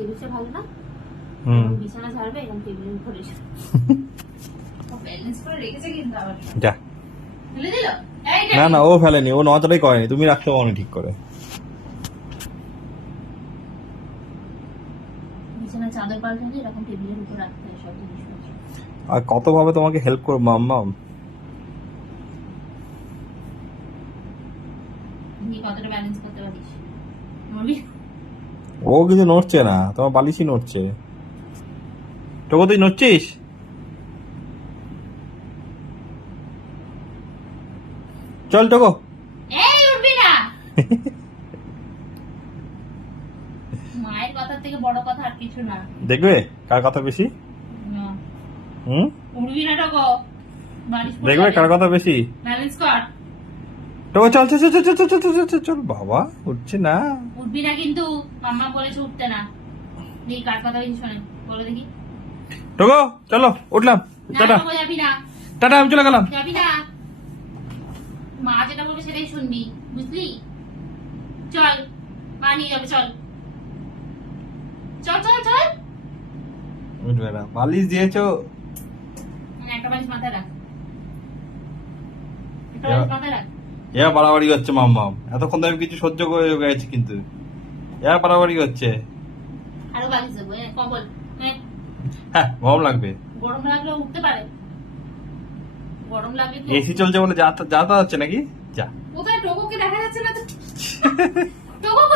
টেবিলটা ভালো না, বিছানা ছাড়বে এখন টেবিলের উপরে ব্যালেন্স করে রেখেছে কিন্তু আবার যা ফেলে দিল। না না ও ফেলেনি, ও নজরেই করেনি, তুমি রাখতে পারো ঠিক করে। বিছানা চাদর পাল্টালে এরকম টেবিলের উপর রাখতে হয় সব জিনিসপত্র। আর কত ভাবে তোমাকে হেল্প করবো মাম্মাম। নিয়ে কতটা ব্যালেন্স করতে পারিস নড়বি? ও কিন্তু নড়ছে না, তোমার বালিশই নড়ছে। তোকে তুই নড়ছিস? চল টোকো। এই উঠবি না। মায়ের কথা থেকে বড় কথা আর কিছু না। দেখবে কার কথা বেশি? না, হুম, উঠবি না টোকো, বালিশ পড়ে দেখবে যাবে। কার কথা বেশি। ব্যালেন্স কর। টোকো চল চল চল চল চল চল চল চল চল। বাবা উঠছে না। উঠবি না কিন্তু, মাম্মা বলেছে উঠতে না। দেখি কার কথা বেশি শোনে, বলে দেখি। টোকো চলো উঠলাম, না টাটা টোকো যাবি না, টাটা, আমি চলে গেলাম। যাবি না। মা যেটা বলবে সেটাই শুনবি, বুঝলি? চল, মা নিয়ে যাবে, চল চল চল চল। উঠবে না, বালিশ দিয়েছো। একটা বালিশ মাথায় রাখ, একটা বালিশ মাথায় রাখ। এবার বাড়াবাড়ি হচ্ছে মাম্মাম, এতক্ষণ তো আমি কিছু সহ্য করে গেছি, কিন্তু এবার বাড়াবাড়ি হচ্ছে। আরো বালিশ দেবো, কম্বল। হ্যাঁ গরম লাগবে, গরম লাগলে উঠতে পারে, গরম লাগলে কি এসি চলছে বলে যাতা যাতা হচ্ছে নাকি? যা কোথায় টোকোকে দেখা যাচ্ছে না তো। টোকো